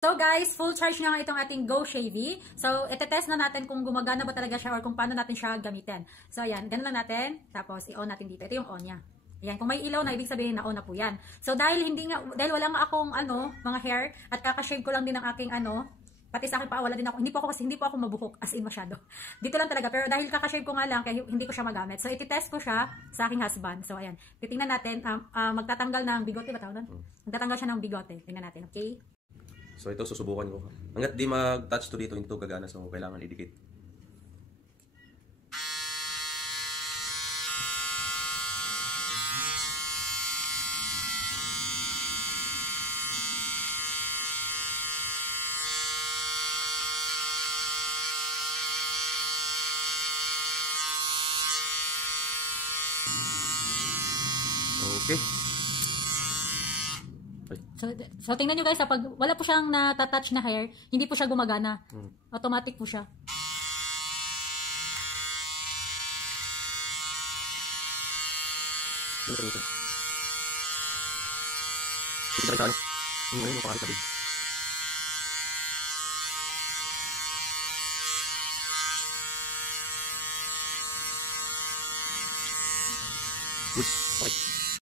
So guys, full charge na nga itong ating Go Shavy. So, itetest na natin kung gumagana ba talaga siya or kung paano natin siya gamitin. So, ayan, ganun lang natin. Tapos, i-on natin dito. Ito yung on niya. Ayan, kung may ilaw na, ibig sabihin na on na po yan. So, dahil wala nga akong, mga hair, at kakashave ko lang din ang aking, pati sa akin pa, wala din ako, hindi po ako mabuhok, as in masyado. Dito lang talaga, pero dahil kakashave ko nga lang, kaya hindi ko siya magamit. So, ititest ko siya sa aking husband. So, ayan, titingnan natin, magtatanggal ng bigote, ba tawag doon? Magtatanggal siya ng bigote. Tingnan natin, okay? So ito susubukan ko. Hangga't di mag-touch to dito, into gagana, so kailangan idikit. Okay. So tingnan nyo guys, pag wala po siyang natatouch na hair, hindi po siya gumagana. Automatic po siya. Good. Okay.